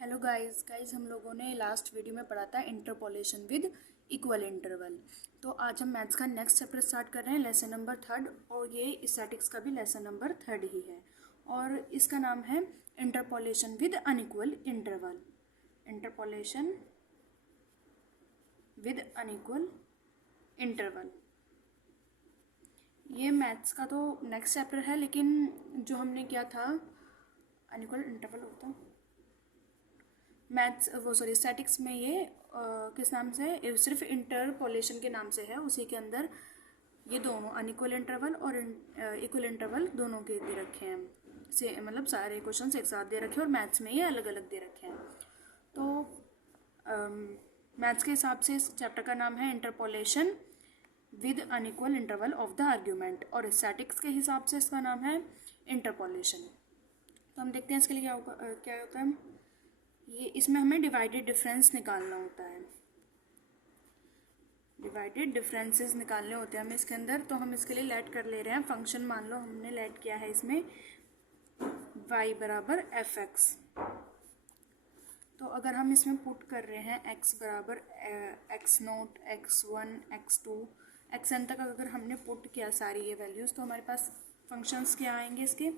Hello guys हम लोगों ने लास्ट वीडियो में पढ़ा था इंटरपोलेशन विद इक्वल इंटरवल। तो आज हम मैथ्स का नेक्स्ट चैप्टर स्टार्ट कर रहे हैं, लेसन नंबर थर्ड, और ये स्टैटिक्स का भी लेसन नंबर थर्ड ही है। और इसका नाम है interpolation with unequal interval. Interpolation with unequal interval, ये मैथ्स का तो नेक्स्ट चैप्टर है, लेकिन जो हमने किया था अनइक्वल इंटरवल होता मैथ्स स्टैटिक्स में ये किस नाम से है? सिर्फ इंटरपोलेशन के नाम से है। उसी के अंदर ये दोनों अनइक्वल इंटरवल और इक्वल इंटरवल दोनों के दे रखे हैं, से मतलब सारे क्वेश्चंस एक साथ दे रखे हैं और मैथ्स में ये अलग अलग दे रखे हैं। तो मैथ्स के हिसाब से इस चैप्टर का नाम है interpolation with unequal interval of the argument, और स्टैटिक्स के हिसाब से इसका नाम है इंटरपोलेशन। तो हम देखते हैं इसके लिए क्या होता है। ये इसमें हमें डिवाइडेड डिफरेंस निकालना होता है, डिवाइडेड डिफरेंसेस निकालने होते हैं हमें इसके अंदर। तो हम इसके लिए लेट कर ले रहे हैं फंक्शन, मान लो हमने लेट किया है इसमें y बराबर एफ एक्स। तो अगर हम इसमें पुट कर रहे हैं x बराबर x note, x1, x2, xn तक अगर हमने पुट किया सारी ये वैल्यूज़, तो हमारे पास फंक्शंस क्या आएंगे इसके,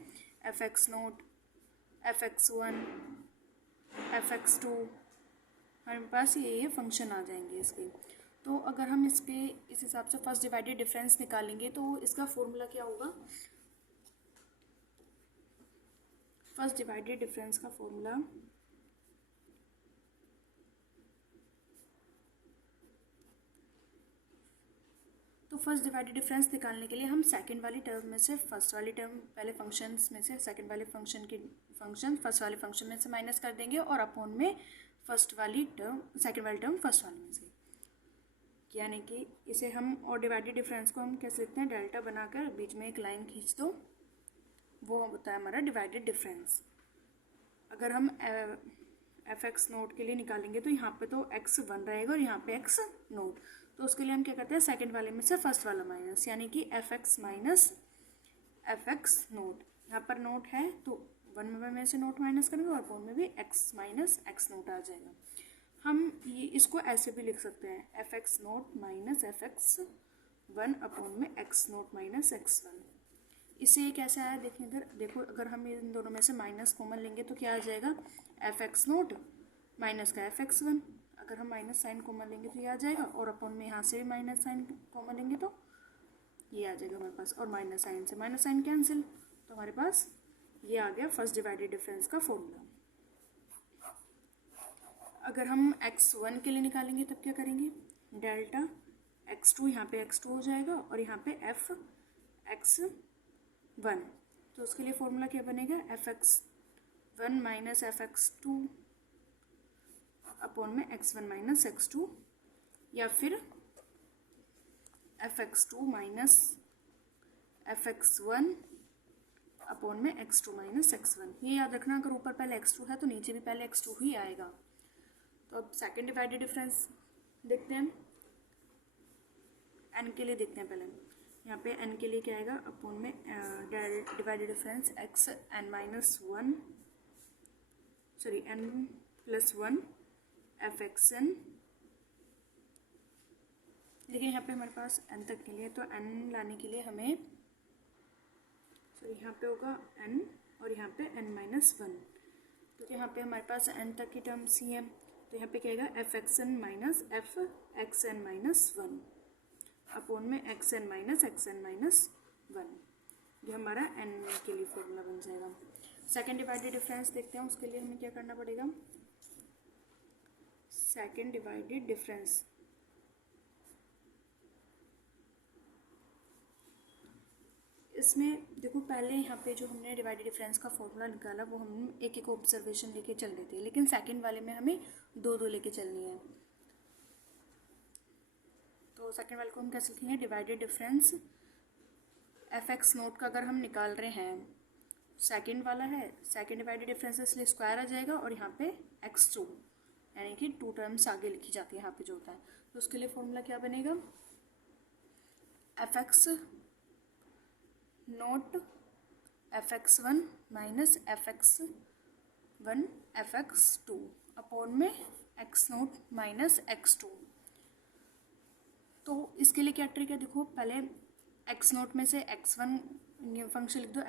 f x naught, f x one, f x two, हमारे पास ये फंक्शन आ जाएंगे इसके। तो अगर हम इसके इस हिसाब से फर्स्ट डिवाइडेड डिफरेंस निकालेंगे तो इसका फॉर्मूला क्या होगा, फर्स्ट डिवाइडेड डिफरेंस का फॉर्मूला तो फर्स्ट डिवाइडेड डिफरेंस निकालने के लिए हम सेकंड वाली टर्म में से फर्स्ट वाली टर्म, पहले फंक्शंस में से सेकंड वाले फंक्शन की फंक्शन फर्स्ट वाले फंक्शन में से माइनस कर देंगे और अपॉन में फर्स्ट वाली टर्म सेकंड वाली टर्म फर्स्ट वाली में से, यानी कि इसे हम और डिवाइडेड डिफरेंस को हम कैसे लिखते हैं, डेल्टा बनाकर बीच में एक लाइन खींच दो, वो होता है हमारा डिवाइडेड डिफरेंस। अगर हम एफ एक्स नोट के लिए निकालेंगे तो यहाँ पे तो एक्स वन रहेगा और यहाँ पे एक्स नोट, तो उसके लिए हम क्या करते हैं, सेकंड वाले में से फर्स्ट वाला माइनस, यानी कि f x minus F x note. यहाँ पर नोट है तो वन में से नोट माइनस करेंगे और अपॉन में भी एक्स माइनस एक्स नोट आ जाएगा। हम ये इसको ऐसे भी लिख सकते हैं, F x naught minus F x one upon में x naught minus x one. इससे ये कैसे आया, देखिए इधर देखो, अगर हम इन दोनों में से माइनस कॉमन लेंगे तो क्या आ जाएगा, एफ एक्स नोट माइनस का एफ एक्स वन। अगर हम माइनस साइन कॉमन लेंगे तो ये आ जाएगा, और अपॉन में यहाँ से भी माइनस साइन कॉमन लेंगे तो ये आ जाएगा हमारे पास, और माइनस साइन से माइनस साइन कैंसिल, तो हमारे पास ये आ गया फर्स्ट डिवाइडेड डिफरेंस का फॉर्मूला। अगर हम x1 के लिए निकालेंगे तब क्या करेंगे, डेल्टा x2, यहाँ पे x2 हो जाएगा और यहाँ पे एफ एक्स वन, तो उसके लिए फॉर्मूला क्या बनेगा, f x one minus F x two upon में x one minus x two, या फिर f x two minus F x one upon में x two minus x one. ये याद रखना, अगर ऊपर पहले एक्स टू है तो नीचे भी पहले एक्स टू ही आएगा। तो अब सेकेंड डिवाइडेड डिफरेंस देखते हैं, एन के लिए देखते हैं पहले। यहाँ पे एन के लिए क्या आएगा, अपॉन में divided difference x n minus one, sorry n plus one f x n, लेकिन यहाँ पे हमारे पास एन तक के लिए, तो एन लाने के लिए हमें सॉरी यहाँ पे होगा एन और यहाँ पे एन माइनस वन, तो यहाँ पे हमारे पास एन तक की टर्म्स ही है, तो यहाँ पे क्या आएगा, f x n minus F x n minus one upon में एक्स एन माइनस वन, ये हमारा एन के लिए फॉर्मूला बन जाएगा। सेकेंड डिवाइडेड डिफरेंस देखते हैं, उसके लिए हमें क्या करना पड़ेगा, सेकेंड डिवाइडेड डिफरेंस इसमें देखो, पहले यहाँ पे जो हमने डिवाइडेड डिफरेंस का फॉर्मूला निकाला वो हम एक एक ऑब्जर्वेशन लेके चल रहे थे, लेकिन सेकंड वाले में हमें दो दो लेके चलनी है। तो सेकंड वाले को हम कैसे लिखेंगे, divided difference F x note का अगर हम निकाल रहे हैं, सेकंड वाला है, सेकंड डिवाइडेड डिफरेंस इसलिए स्क्वायर आ जाएगा और यहाँ पे एक्स टू, यानी कि टू टर्म्स आगे लिखी जाती है यहाँ पे जो होता है। तो उसके लिए फॉर्मूला क्या बनेगा, f x naught f x one minus F x one f x two upon में x naught minus x two. तो इसके लिए क्या ट्रिक है, देखो पहले एक्स नोट में से एक्स वन फंक्शन लिख दो,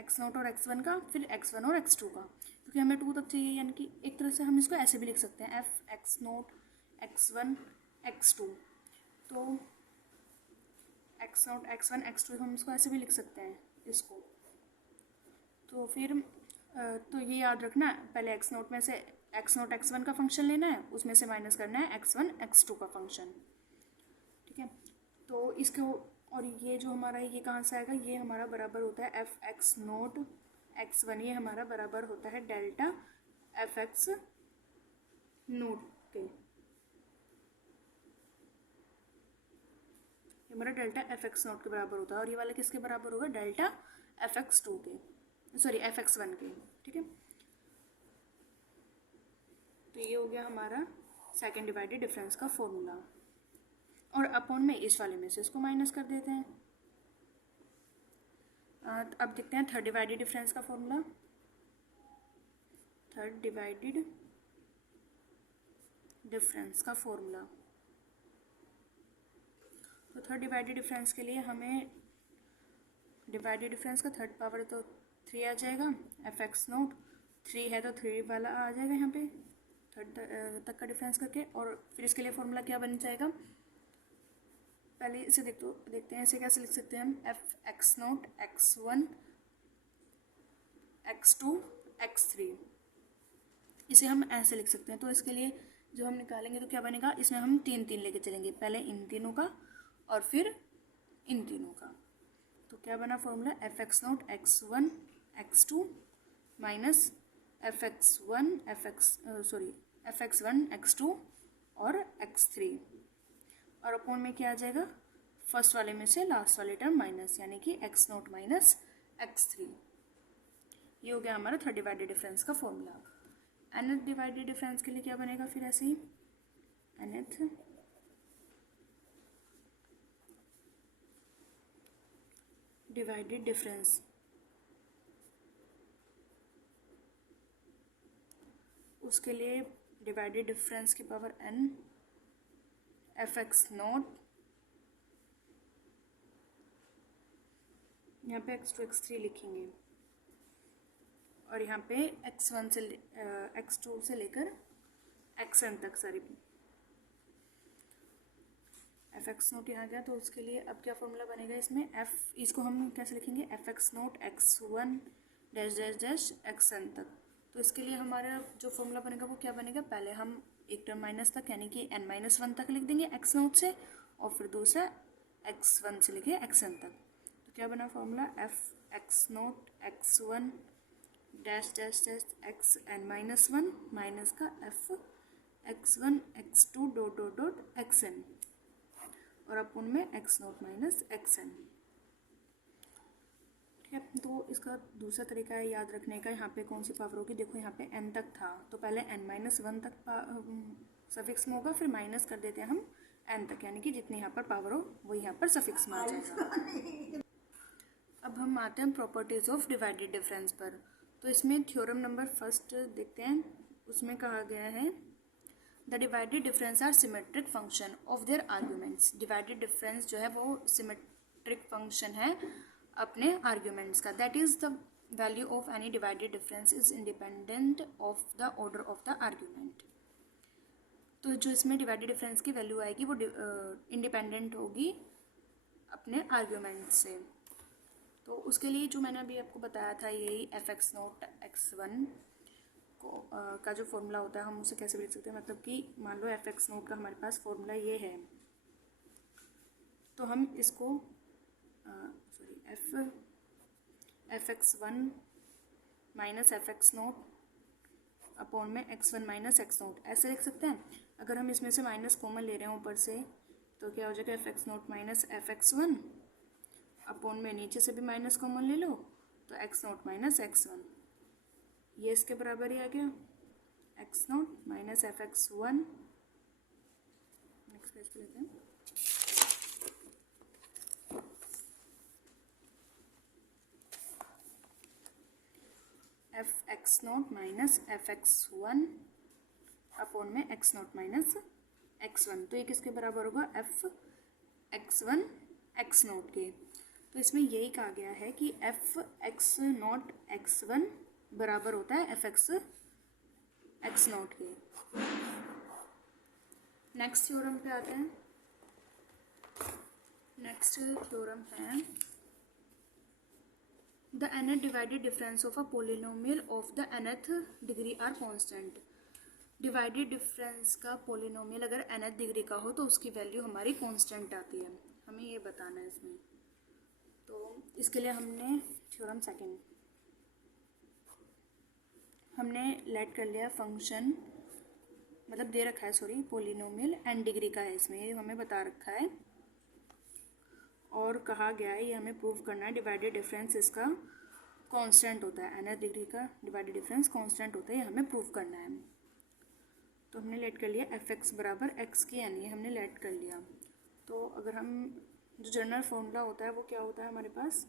एक्स नोट और एक्स वन का, फिर एक्स वन और एक्स टू का, क्योंकि हमें टू तक चाहिए, यानी कि एक तरह से हम इसको ऐसे भी लिख सकते हैं F x naught x one x two. तो x naught x one x two हम इसको ऐसे भी लिख सकते हैं इसको। तो फिर तो ये याद रखना, पहले एक्स नोट में से एक्स नोट एक्स वन का फंक्शन लेना है, उसमें से माइनस करना है एक्स वन एक्स टू का फंक्शन, ठीक है। तो इसको, और ये जो हमारा ये कहाँ से आएगा, ये हमारा बराबर होता है f x naught x one, ये हमारा बराबर होता है डेल्टा एफ एक्स नोट के, ये हमारा डेल्टा एफ एक्स नोट के बराबर होता है। और ये वाला किसके बराबर होगा, डेल्टा एफ एक्स टू के, सॉरी एफ एक्स वन के, ठीक है। तो ये हो गया हमारा सेकेंड डिवाइडेड डिफरेंस का फॉर्मूला। और अपॉन में इस वाले में से इसको माइनस कर देते हैं। अब देखते हैं थर्ड डिवाइडेड डिफरेंस का फॉर्मूला। थर्ड डिवाइडेड डिफरेंस का फॉर्मूला, तो थर्ड डिवाइडेड डिफरेंस के लिए हमें डिवाइडेड डिफरेंस का थर्ड पावर तो 3 आ जाएगा, एफ एक्स नोट 3 है तो 3 वाला आ जाएगा यहाँ पे थर्ड तक का डिफरेंस करके। और फिर इसके लिए फॉर्मूला क्या बन जाएगा, पहले इसे देखते हैं इसे कैसे लिख सकते हैं हम, f x naught x one x two x three, इसे हम ऐसे लिख सकते हैं। तो इसके लिए जो हम निकालेंगे तो क्या बनेगा, इसमें हम 3 3 लेके चलेंगे, पहले इन तीनों का और फिर इन तीनों का। तो क्या बना formula, f x naught x one x two minus F x one f x one x two और एक्स थ्री, और अपॉन में क्या आ जाएगा, फर्स्ट वाले में से लास्ट वाले टर्म माइनस, यानी कि x naught minus x three. ये हो गया हमारा थर्ड डिवाइडेड डिफरेंस का फॉर्मूला। nth डिवाइडेड डिफरेंस के लिए क्या बनेगा, फिर ऐसे ही nth डिवाइडेड डिफरेंस, उसके लिए डिवाइडेड डिफरेंस की power n F x note, यहाँ पे एक्स टू एक्स थ्री लिखेंगे, और यहाँ पे एक्स वन से एक्स टू से लेकर एक्स एन तक, सॉरी एफ एक्स नोट यहाँ गया। तो उसके लिए अब क्या फॉर्मूला बनेगा इसमें, एफ इसको हम कैसे लिखेंगे, f x naught x one dash dash dash x n तक। तो इसके लिए हमारा जो फॉर्मूला बनेगा वो क्या बनेगा, पहले हम एक टर्म माइनस तक यानी कि n माइनस वन तक लिख देंगे एक्स नोट से, और फिर दूसरा एक्स वन से लिखे एक्स एन तक। तो क्या बना formula, f x naught x one dash dash dash x n minus one minus का f x one x two dot dot dot x n, और अपन में x naught minus x n, ठीक है। तो इसका दूसरा तरीका है याद रखने का, यहाँ पे कौन सी पावर होगी, देखो यहाँ पे n तक था तो पहले n माइनस वन तक सफिक्स में होगा, फिर माइनस कर देते हैं हम n तक, यानी कि जितनी यहाँ पर पावर हो वो यहाँ पर सफिक्स में आ जाएगा। अब हम आते हैं प्रॉपर्टीज ऑफ डिवाइडेड डिफरेंस पर। तो इसमें थ्योरम नंबर फर्स्ट देखते हैं, उसमें कहा गया है the divided difference are symmetric function of their arguments. Divided difference जो है वो सिमेट्रिक फंक्शन है अपने आर्ग्यूमेंट्स का, that is the value of any divided difference is independent of the order of the argument. तो जो इसमें डिवाइडेड डिफरेंस की वैल्यू आएगी वो इंडिपेंडेंट होगी अपने आर्ग्यूमेंट से। तो उसके लिए जो मैंने अभी आपको बताया था, यही F x naught x one को का जो फॉर्मूला होता है हम उसे कैसे भी लिख सकते हैं, मतलब कि मान लो एफ एक्स नोट का हमारे पास फॉर्मूला ये है, तो हम इसको f x one minus F x naught upon में x one minus x naught ऐसे लिख सकते हैं। अगर हम इसमें से माइनस कॉमन ले रहे हैं ऊपर से तो क्या हो जाएगा, f x naught minus F x one upon में नीचे से भी माइनस कॉमन ले लो तो x naught minus x one, ये इसके बराबर ही आ गया x naught minus F x one. Next page पे लेते हैं, F x naught minus F x one upon में x naught minus x one. तो ये किसके बराबर होगा, f x one x naught के। तो इसमें यही कहा गया है कि f x naught x one बराबर होता है एफ एक्स एक्स नोट के। नेक्स्ट थ्योरम पे आते हैं। नेक्स्ट थ्योरम है the nth divided difference of a polynomial of the nth degree are constant. Divided difference का पोलिनोमियल अगर nth डिग्री का हो तो उसकी वैल्यू हमारी कांस्टेंट आती है, हमें ये बताना है इसमें। तो इसके लिए हमने थ्योरम सेकंड हमने लेट कर लिया फंक्शन, मतलब दे रखा है सॉरी पोलिनोमियल n डिग्री का है, इसमें ये हमें बता रखा है और कहा गया है ये हमें प्रूव करना है डिवाइडेड डिफरेंस इसका कांस्टेंट होता है, nth डिग्री का डिवाइडेड डिफरेंस कांस्टेंट होता है, ये हमें प्रूव करना है। तो हमने लेट कर लिया एफ एक्स बराबर एक्स की एन, ये हमने लेट कर लिया। तो अगर हम जो जनरल फार्मूला होता है वो क्या होता है हमारे पास,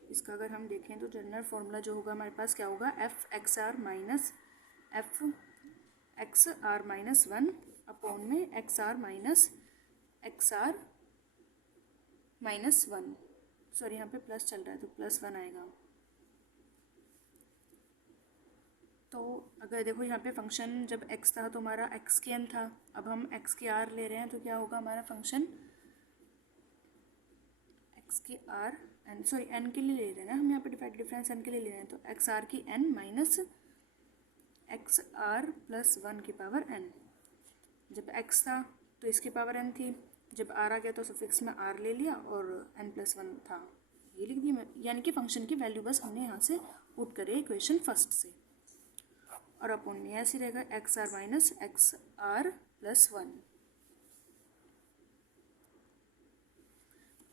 इसका अगर हम देखें तो जनरल फार्मूला जो होगा हमारे पास क्या होगा, f x r minus F x r minus one upon में x r minus x r minus one, sorry यहाँ पे प्लस चल रहा है तो प्लस वन आएगा। तो अगर देखो यहाँ पे फंक्शन जब x था तो हमारा x की n था, अब हम x की r ले रहे हैं तो क्या होगा हमारा फंक्शन x की r n सॉरी n के लिए ले रहे हैं ना हम यहाँ पे डिवाइड डिफरेंस n के लिए ले रहे हैं, तो एक्स आर की n minus x r plus one की पावर n। जब x था तो इसकी पावर n थी, जब r आ गया तो सफिक्स में r ले लिया और n प्लस वन था, ये लिख दिया, यानी कि फंक्शन की वैल्यू बस हमने यहाँ से पुट करी इक्वेशन फर्स्ट से, और अपॉन में ऐसे रहेगा x r minus x r plus one.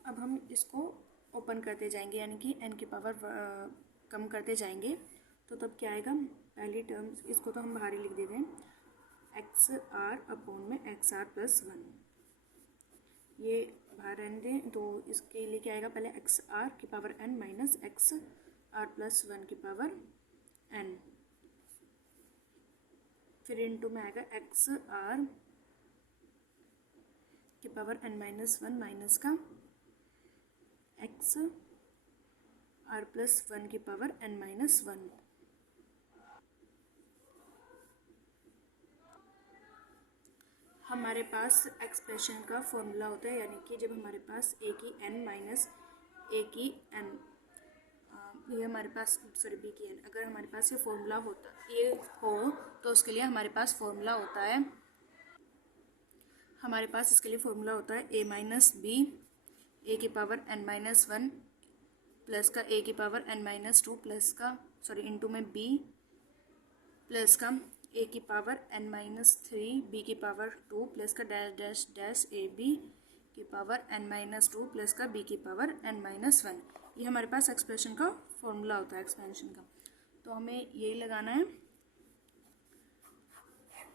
अब हम इसको ओपन करते जाएंगे यानी कि n की पावर कम करते जाएंगे, तो तब क्या आएगा, पहली टर्म इसको तो हम बाहर ही लिख देते हैं, एक्स आर अपॉन में एक्स आर प्लस वन, ये बाहर रहने दें। तो इसके लिए क्या आएगा, पहले एक्स आर की power n minus x r plus one की पावर n, फिर इनटू में आएगा एक्स आर की power n minus one minus का एक्स आर प्लस वन की पावर n माइनस वन। हमारे पास एक्सप्रेशन का फॉर्मूला होता है, यानी कि जब हमारे पास a की n माइनस a की n, ये हमारे पास सॉरी b की n, अगर हमारे पास ये फॉर्मूला होता ये हो तो उसके लिए हमारे पास फॉर्मूला होता है, हमारे पास इसके लिए फॉर्मूला होता है a माइनस बी ए की power n minus one plus का a की power n minus two plus का सॉरी इंटू में b प्लस का a की power n minus three b की पावर टू प्लस का dash dash dash a b की power n minus two plus का b की पावर n माइनस वन। ये हमारे पास एक्सप्रेशन का फॉर्मूला होता है एक्सपेंशन का, तो हमें यही लगाना है,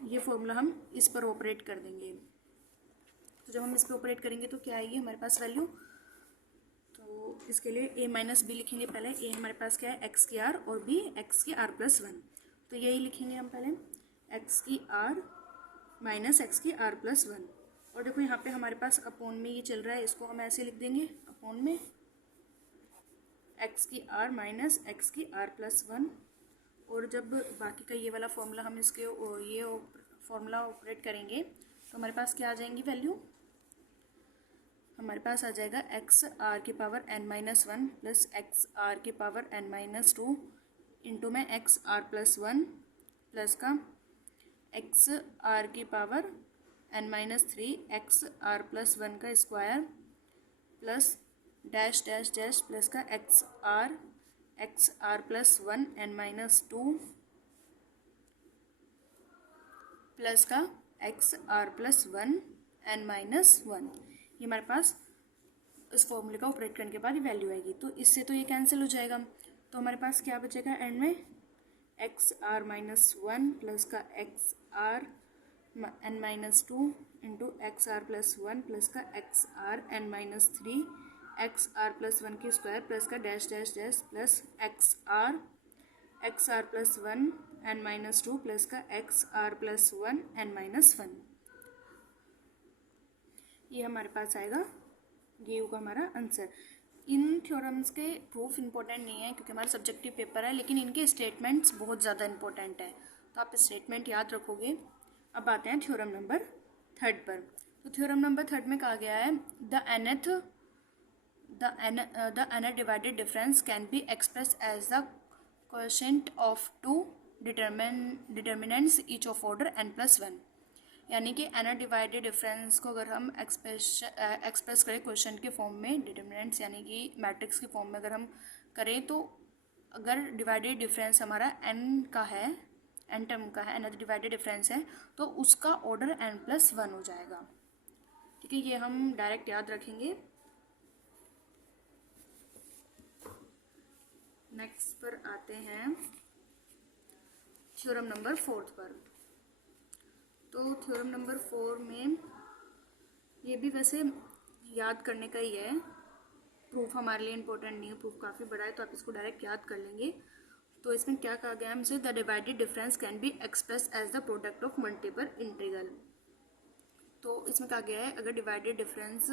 ये फॉर्मूला हम इस पर ऑपरेट कर देंगे। तो जब हम इस पर ऑपरेट करेंगे तो क्या आएगी हमारे पास वैल्यू, तो इसके लिए a माइनस बी लिखेंगे, पहले a हमारे पास क्या है एक्स की r और b एक्स की r प्लस वन, तो यही लिखेंगे हम पहले एक्स की r माइनस एक्स की r प्लस वन। और देखो यहाँ पे हमारे पास अपॉन में ये चल रहा है, इसको हम ऐसे लिख देंगे अपॉन में एक्स की r माइनस एक्स की r प्लस वन। और जब बाकी का ये वाला फॉर्मूला हम इसके ये फॉर्मूला ऑपरेट करेंगे तो हमारे पास क्या आ जाएंगी वैल्यू, हमारे पास आ जाएगा एक्स आर की power n minus one plus x r की power n minus two into में x r plus one plus का एक्स आर की power n minus three x r plus one का square plus dash dash dash plus का x r plus one n minus two plus का x r plus one n minus one. ये हमारे पास इस फॉर्मूले का operate करने के बाद ये वैल्यू आएगी, तो इससे तो ये कैंसिल हो जाएगा, तो हमारे पास क्या बचेगा एंड में x r minus one plus का x r n minus two into x r plus one plus का x r n minus three x r plus one की स्क्वायर प्लस का dash dash dash plus x x r plus one n minus two plus का x r plus one n minus one, ये हमारे पास आएगा, ये होगा हमारा आंसर। इन थ्योरम्स के प्रूफ इम्पोर्टेंट नहीं है क्योंकि हमारा सब्जेक्टिव पेपर है, लेकिन इनके स्टेटमेंट्स बहुत ज़्यादा इंपॉर्टेंट है, तो आप स्टेटमेंट याद रखोगे। अब आते हैं थ्योरम नंबर थर्ड पर। तो थ्योरम नंबर थर्ड में कहा गया है the nth divided difference can be express as the quotient of two determinants each of order n+1। यानी कि nth डिवाइडेड डिफरेंस को अगर हम एक्सप्रेस करें क्वेश्चन के फॉर्म में, डिटर्मिनेंट्स यानी कि मैट्रिक्स के फॉर्म में अगर हम करें, तो अगर डिवाइडेड डिफरेंस हमारा n का है, n टर्म का है, nth डिवाइडेड डिफरेंस है, तो उसका ऑर्डर n+1 हो जाएगा। ठीक है, ये हम डायरेक्ट याद रखेंगे। नेक्स्ट पर आते हैं थ्योरम नंबर फोर्थ पर। तो थ्योरम नंबर 4 में ये भी वैसे याद करने का ही है, प्रूफ हमारे लिए इम्पोर्टेंट नहीं है, प्रूफ काफ़ी बड़ा है तो आप इसको डायरेक्ट याद कर लेंगे। तो इसमें क्या कहा गया हमसे, the divided difference can be express as the product of multiple integral. तो इसमें कहा गया है अगर डिवाइडेड डिफरेंस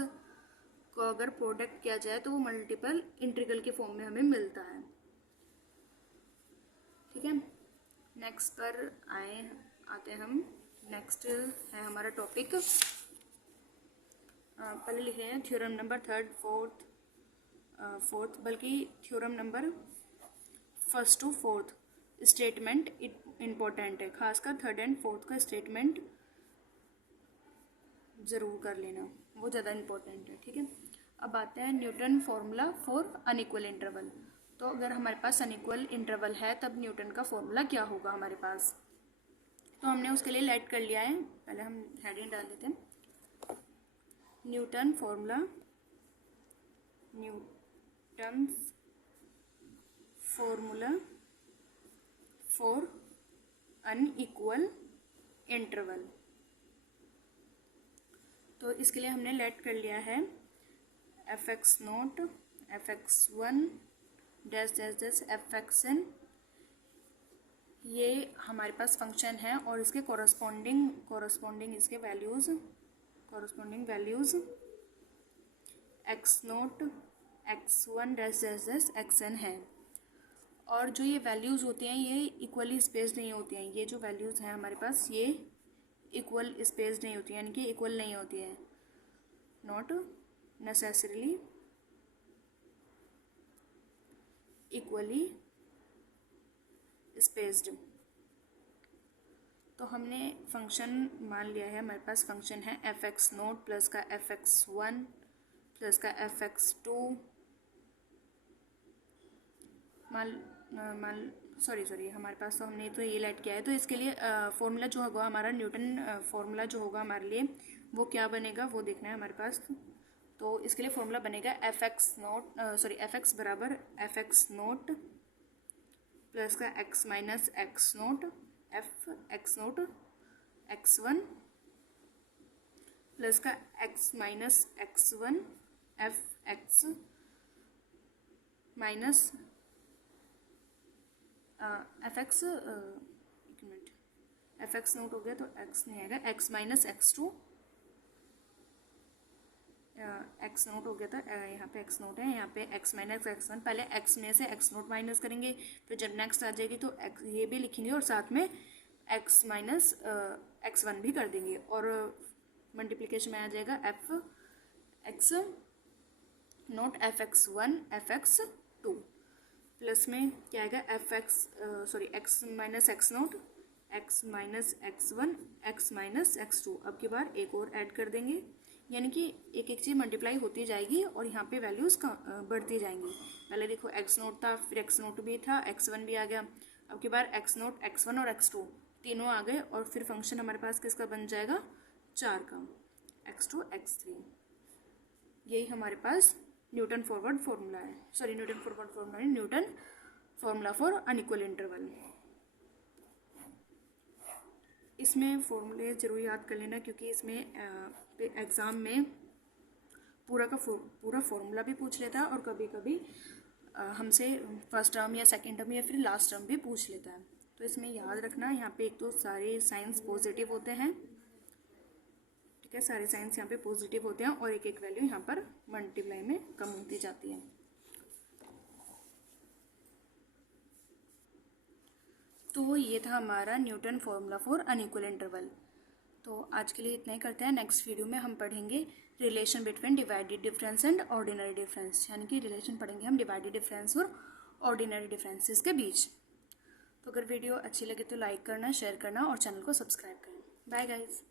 को अगर प्रोडक्ट किया जाए तो वो मल्टीपल इंटीग्रल के फॉर्म में हमें मिलता है। ठीक है, नेक्स्ट पर आते हैं हम। नेक्स्ट है हमारा टॉपिक, पहले लिखे हैं थ्योरम नंबर थर्ड फोर्थ बल्कि theorem number first to fourth statement important है, खासकर थर्ड एंड फोर्थ का स्टेटमेंट ज़रूर कर लेना, वो ज़्यादा इम्पोर्टेंट है। ठीक है, अब आते हैं Newton formula for unequal interval. तो अगर हमारे पास अनइक्वल इंटरवल है तब न्यूटन का फॉर्मूला क्या होगा हमारे पास, तो हमने उसके लिए लेट कर लिया है। पहले हम हेडिंग डाल देते हैं, Newton formula, Newton's formula for unequal interval. तो इसके लिए हमने लेट कर लिया है fx0 fx1 dash dash dash fxn, ये हमारे पास फंक्शन है और इसके कॉरस्पॉन्डिंग इसके corresponding values x0 x1 dash dash dash xn है। और जो ये वैल्यूज़ होती हैं ये इक्वली स्पेस्ड नहीं होती हैं, ये जो वैल्यूज़ हैं हमारे पास ये इक्वल स्पेस्ड नहीं होती हैं, यानी कि इक्वल नहीं होती है, नॉट नेसेसरीली इक्वली स्पेस्ड। तो हमने फंक्शन मान लिया है, हमारे पास फंक्शन है fx0 प्लस का fx1 प्लस का fx2 सॉरी हमारे पास तो हमने तो ये लेट किया है। तो इसके लिए फॉर्मूला जो होगा हमारा, न्यूटन फॉर्मूला जो होगा हमारे लिए वो क्या बनेगा वो देखना है हमारे पास। तो इसके लिए फॉर्मूला बनेगा fx बराबर fx0 प्लस का x minus x0 x0 x1 plus का x minus x1 x minus fx, एक मिनट, fx0 हो गया तो x नहीं आएगा, x माइनस x2 x0 हो गया था, यहाँ पे x0 है, यहाँ पे x माइनस x1, पहले x में से x0 माइनस करेंगे, फिर जब नेक्स्ट आ जाएगी तो x ये भी लिखेंगे और साथ में x माइनस x1 भी कर देंगे और मल्टीप्लिकेशन में आ जाएगा fx1 fx2 प्लस में क्या आएगा x minus x0 x minus x1 x minus x2। अब की बार एक और ऐड कर देंगे, यानी कि एक एक चीज़ मल्टीप्लाई होती जाएगी और यहाँ पे वैल्यूज़ बढ़ती जाएंगी। पहले देखो x0 था, फिर x0 भी था, x1 भी आ गया, अब की बार x0 x1 और x2 तीनों आ गए और फिर फंक्शन हमारे पास किसका बन जाएगा, 4 का, x2 x3। यही हमारे पास न्यूटन फॉर्मूला है, Newton formula for unequal interval. इसमें फॉर्मूले ज़रूर याद कर लेना क्योंकि इसमें एग्ज़ाम में पूरा फॉर्मूला भी पूछ लेता है और कभी कभी हमसे फर्स्ट टर्म या सेकेंड टर्म या फिर लास्ट टर्म भी पूछ लेता है। तो इसमें याद रखना, यहाँ पे एक तो सारे साइंस पॉजिटिव होते हैं, ठीक है, सारे साइंस यहाँ पे पॉजिटिव होते हैं और एक एक वैल्यू यहाँ पर मल्टीप्लाई में कम होती जाती है। तो ये था हमारा Newton formula for unequal interval. तो आज के लिए इतना ही करते हैं। नेक्स्ट वीडियो में हम पढ़ेंगे relation between divided difference and ordinary difference, यानी कि रिलेशन पढ़ेंगे हम डिवाइडेड डिफरेंस और ऑर्डिनरी डिफरेंसेस के बीच। तो अगर वीडियो अच्छी लगे तो लाइक करना, शेयर करना और चैनल को सब्सक्राइब करना। Bye guys.